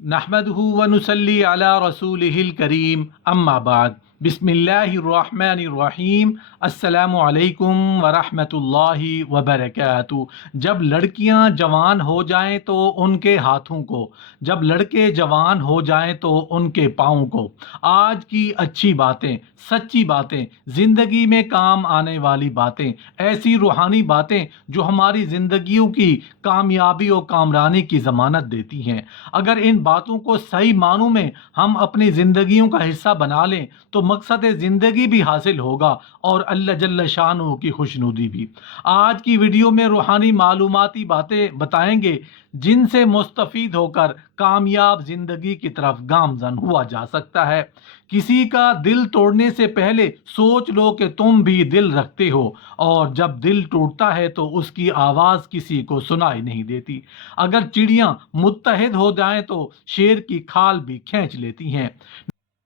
नहमदुहु व नुसल्ली अला रसूलिहिल करीम अम्मा बाद बिस्मिल्लाहिर्रहमानिर्रहीम अस्सलामु अलैकुम व रहमतुल्लाहि व बरकातुहू। जब लड़कियां जवान हो जाएं तो उनके हाथों को, जब लड़के जवान हो जाएं तो उनके पाँव को। आज की अच्छी बातें, सच्ची बातें, ज़िंदगी में काम आने वाली बातें, ऐसी रूहानी बातें जो हमारी ज़िंदगियों की कामयाबी और कामरानी की ज़मानत देती हैं। अगर इन बातों को सही मानों में हम अपनी ज़िंदगियों का हिस्सा बना लें तो मकसद ज़िंदगी भी हासिल होगा और अल्लाह जल्ल शानो की खुशनुदी भी। आज की वीडियो में रूहानी मालूमाती बातें बताएंगे जिनसे मुस्तफ़ीद होकर कामयाब ज़िंदगी की तरफ गामज़न हुआ जा सकता है। किसी का दिल तोड़ने से पहले सोच लो कि तुम भी दिल रखते हो, और जब दिल टूटता है तो उसकी आवाज़ किसी को सुनाई नहीं देती। अगर चिड़ियाँ मुत्तहिद हो जाएं तो शेर की खाल भी खींच लेती हैं।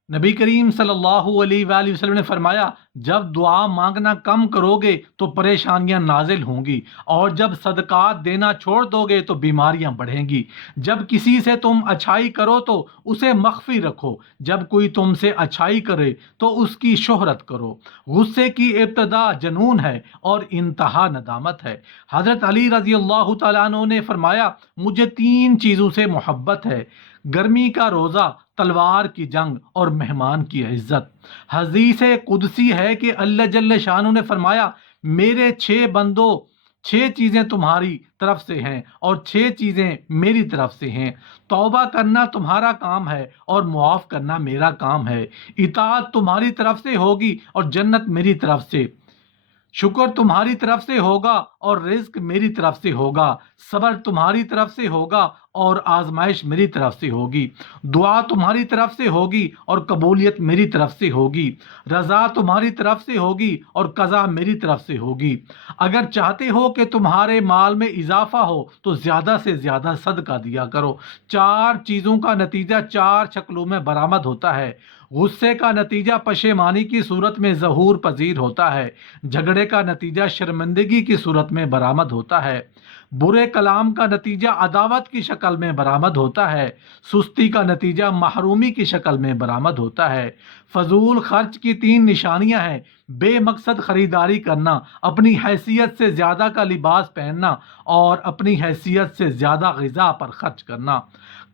नबी करीम सल्लल्लाहु अलैहि वसल्लम ने फरमाया, जब दुआ मांगना कम करोगे तो परेशानियां नाजिल होंगी, और जब सदकात देना छोड़ दोगे तो बीमारियां बढ़ेंगी। जब किसी से तुम अच्छाई करो तो उसे मख्फी रखो, जब कोई तुमसे अच्छाई करे तो उसकी शोहरत करो। गुस्से की इब्तदा जनून है और इंतहा नदामत है। हज़रत अली रज़ी अल्लाह तआला अन्हु ने फरमाया, मुझे 3 चीज़ों से मोहब्बत है: गर्मी का रोज़ा, तलवार की जंग और मेहमान की इज्जत। हदीस कुदसी है कि अल्लाह जल्ल शानु ने फरमाया, मेरे 6 बंदों, 6 चीज़ें तुम्हारी तरफ से हैं और 6 चीज़ें मेरी तरफ से हैं। तौबा करना तुम्हारा काम है और मुआफ़ करना मेरा काम है। इताअत तुम्हारी तरफ से होगी और जन्नत मेरी तरफ से। शुक्र तुम्हारी तरफ से होगा और रिज्क मेरी तरफ से होगा। सब्र तुम्हारी तरफ से होगा और आजमाइश मेरी तरफ से होगी। दुआ तुम्हारी तरफ से होगी और कबूलियत मेरी तरफ से होगी। रज़ा तुम्हारी तरफ से होगी और कज़ा मेरी तरफ से होगी। अगर चाहते हो कि तुम्हारे माल में इजाफा हो तो ज़्यादा से ज़्यादा सदका दिया करो। 4 चीज़ों का नतीजा 4 शक्लों में बरामद होता है। गुस्से का नतीजा पशेमानी की सूरत में ज़हूर पजीर होता है। झगड़े का नतीजा शर्मिंदगी की सूरत में बरामद होता है। बुरे कलाम का नतीजा अदावत की शक्ल में बरामद होता है। सुस्ती का नतीजा महरूमी की शक्ल में बरामद होता है। फजूल खर्च की 3 निशानियां हैं: बेमकसद खरीदारी करना, अपनी हैसियत से ज़्यादा का लिबास पहनना और अपनी हैसियत से ज़्यादा ग़िज़ा पर खर्च करना।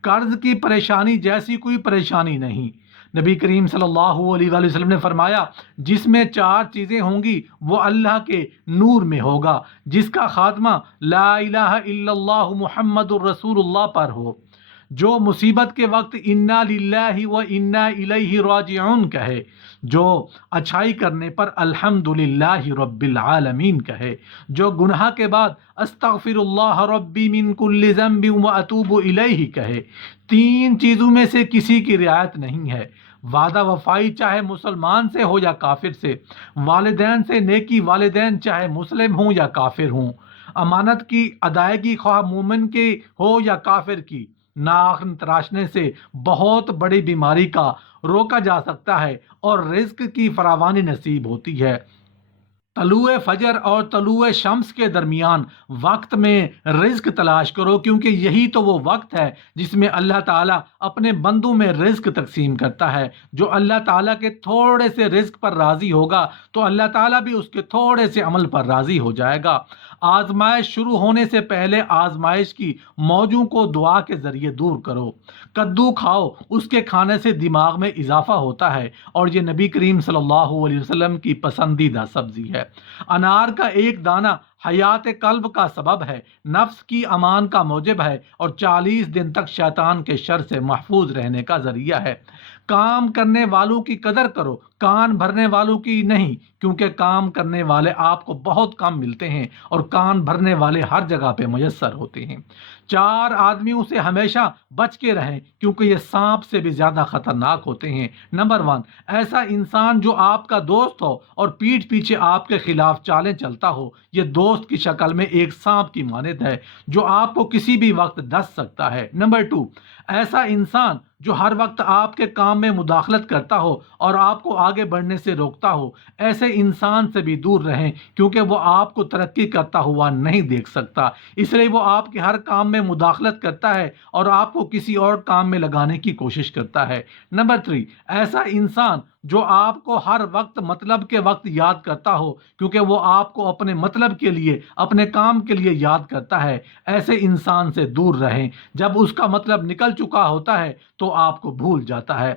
कर्ज की परेशानी जैसी कोई परेशानी नहीं। नबी करीम सल्लल्लाहु अलैहि वसल्लम ने फरमाया, जिसमें 4 चीज़ें होंगी वो अल्लाह के नूर में होगा, जिसका खात्मा ला इलाहा इल्लल्लाहु मुहम्मदुर रसूलुल्लाह पर हो, जो मुसीबत के वक्त इन्ना लिल्लाहि व इन्ना इलैहि राजिऊन कहे, जो अच्छाई करने पर अल्हम्दुलिल्लाहि रब्बिल आलमीन कहे, जो गुनाह के बाद अस्तगफिरुल्लाह रब्बी मिन कुल्लि ज़ंबि व अतूबु इलैहि कहे। 3 चीज़ों में से किसी की रियायत नहीं है। वादा वफाई चाहे मुसलमान से हो या काफिर से, वालिदैन से नेकी, वालिदैन चाहे मुस्लिम हों या काफिर हों, अमानत की अदायगी ख्वाह मोमिन की हो या काफिर की। नाक तराशने से बहुत बड़ी बीमारी का रोका जा सकता है और रिज्क की फरावानी नसीब होती है। तलुए फजर और तलुए शम्स के दरमियान वक्त में रिज्क तलाश करो, क्योंकि यही तो वो वक्त है जिसमें अल्लाह ताला अपने बंदों में रिज्क तकसीम करता है। जो अल्लाह ताला के थोड़े से रिज्क पर राज़ी होगा तो अल्लाह ताला भी उसके थोड़े से अमल पर राज़ी हो जाएगा। आजमाइश शुरू होने से पहले आजमाइश की मौजों को दुआ के ज़रिए दूर करो। कद्दू खाओ, उसके खाने से दिमाग में इजाफा होता है और ये नबी करीम सल्लल्लाहु अलैहि वसल्लम की पसंदीदा सब्जी है। अनार का एक दाना हयात कल्ब का सबब है, नफ्स की अमान का मौजब है और 40 दिन तक शैतान के शर से महफूज रहने का जरिया है। काम करने वालों की कदर करो, कान भरने वालों की नहीं, क्योंकि काम करने वाले आपको बहुत कम मिलते हैं और कान भरने वाले हर जगह पे मुयस्सर होते हैं। 4 आदमियों से हमेशा बच के रहें, क्योंकि ये सांप से भी ज़्यादा खतरनाक होते हैं। नंबर 1, ऐसा इंसान जो आपका दोस्त हो और पीठ पीछे आपके खिलाफ चालें चलता हो। ये दोस्त की शक्ल में एक सांप की मानद है जो आपको किसी भी वक्त डस सकता है। नंबर 2, ऐसा इंसान جو ہر وقت آپ کے کام میں مداخلت کرتا ہو اور آپ کو آگے بڑھنے سے روکتا ہو، ایسے انسان سے بھی دور رہیں، کیونکہ وہ آپ کو ترقی کرتا ہوا نہیں دیکھ سکتا، اس لیے وہ آپ کے ہر کام میں مداخلت کرتا ہے اور آپ کو کسی اور کام میں لگانے کی کوشش کرتا ہے۔ نمبر 3، ایسا انسان جو آپ کو ہر وقت مطلب کے وقت یاد کرتا ہو، کیونکہ وہ آپ کو اپنے مطلب کے لیے، اپنے کام کے لیے یاد کرتا ہے، ایسے انسان سے دور رہیں۔ جب اس کا مطلب نکل چکا ہوتا ہے تو آپ کو بھول جاتا ہے۔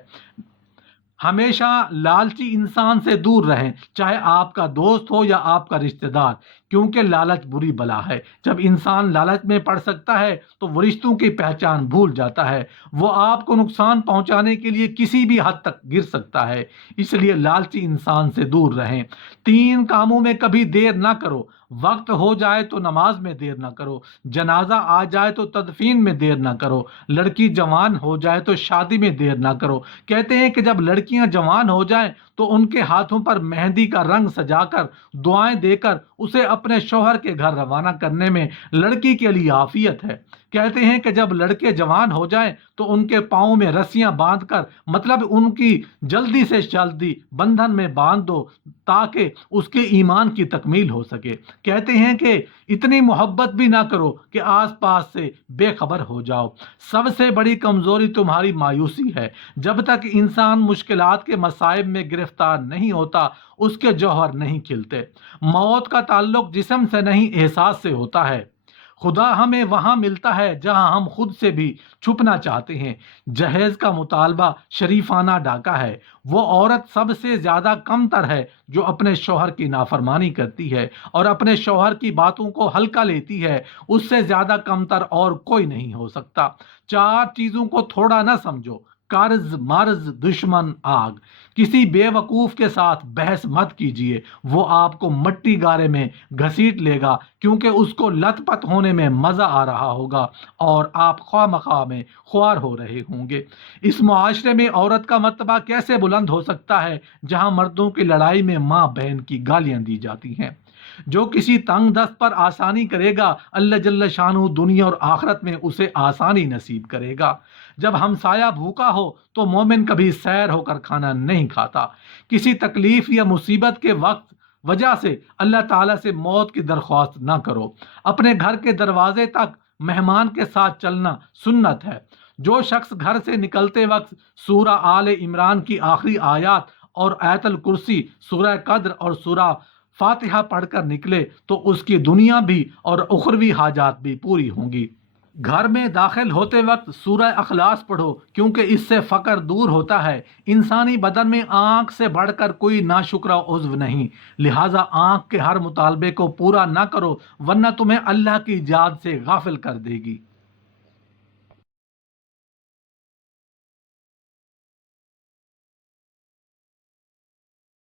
ہمیشہ لالچی انسان سے دور رہیں، چاہے آپ کا دوست ہو یا آپ کا رشتہ دار، کیونکہ لالچ بری بلا ہے۔ جب انسان لالچ میں پڑ سکتا ہے تو وہ رشتوں کی پہچان بھول جاتا ہے، وہ آپ کو نقصان پہنچانے کے لیے کسی بھی حد تک گر سکتا ہے، اس لیے لالچی انسان سے دور رہیں۔ 3 کاموں میں کبھی دیر نہ کرو، وقت ہو جائے تو نماز میں دیر نہ کرو، جنازہ آ جائے تو تدفین میں دیر نہ کرو، لڑکی جوان ہو جائے تو شادی میں دیر نہ کرو۔ کہتے ہیں کہ جب لڑکیاں جوان ہو جائیں تو ان کے ہاتھوں پر مہندی کا رنگ سجا کر، دعائیں دے کر اسے اپنے شوہر کے گھر روانہ کرنے میں لڑکی کے لیے عافیت ہے۔ کہتے ہیں کہ جب لڑکے جوان ہو جائیں تو ان کے پاؤں میں رسیاں باندھ کر، مطلب ان کی جلدی سے جلدی بندھن میں باندھ دو تاکہ اس کے ایمان کی تکمیل ہو سکے۔ کہتے ہیں کہ اتنی محبت بھی نہ کرو کہ آس پاس سے بے خبر ہو جاؤ۔ سب سے بڑی کمزوری تمہاری مایوسی ہے۔ جب تک انسان مشکلات کے مصائب میں گرفتار نہیں ہوتا، اس کے جوہر نہیں کھلتے۔ موت کا تعلق جسم سے نہیں، احساس سے ہوتا ہے۔ خدا ہمیں وہاں ملتا ہے جہاں ہم خود سے بھی چھپنا چاہتے ہیں۔ جہیز کا مطالبہ شریفانہ ڈاکہ ہے۔ وہ عورت سب سے زیادہ کم تر ہے جو اپنے شوہر کی نافرمانی کرتی ہے اور اپنے شوہر کی باتوں کو ہلکا لیتی ہے، اس سے زیادہ کم تر اور کوئی نہیں ہو سکتا۔ 4 چیزوں کو تھوڑا نہ سمجھو: قرض، مرض، دشمن، آگ۔ کسی بے وقوف کے ساتھ بحث مت کیجیے، وہ آپ کو مٹی گارے میں گھسیٹ لے گا، کیونکہ اس کو لت پت ہونے میں مزہ آ رہا ہوگا اور آپ خواہ مخواہ میں خوار ہو رہے ہوں گے۔ اس معاشرے میں عورت کا مرتبہ کیسے بلند ہو سکتا ہے جہاں مردوں کی لڑائی میں ماں بہن کی گالیاں دی جاتی ہیں؟ جو کسی تنگ دست پر آسانی کرے گا، اللہ جل شانہ دنیا اور آخرت میں اسے آسانی نصیب کرے گا۔ جب ہمسایہ بھوکا ہو تو مومن کبھی سیر ہو کر کھانا نہیں کھاتا۔ کسی تکلیف یا مصیبت کے وجہ سے اللہ تعالیٰ سے موت کی درخواست نہ کرو۔ اپنے گھر کے دروازے تک مہمان کے ساتھ چلنا سنت ہے۔ جو شخص گھر سے نکلتے وقت سورہ آل عمران کی آخری آیات اور آیت الکرسی، سورہ قدر اور سورہ فاتحہ پڑھ کر نکلے تو اس کی دنیا بھی اور اخروی حاجات بھی پوری ہوں گی۔ گھر میں داخل ہوتے وقت سورہ اخلاص پڑھو، کیونکہ اس سے فقر دور ہوتا ہے۔ انسانی بدن میں آنکھ سے بڑھ کر کوئی ناشکرا عضو نہیں، لہٰذا آنکھ کے ہر مطالبے کو پورا نہ کرو ورنہ تمہیں اللہ کی یاد سے غافل کر دے گی۔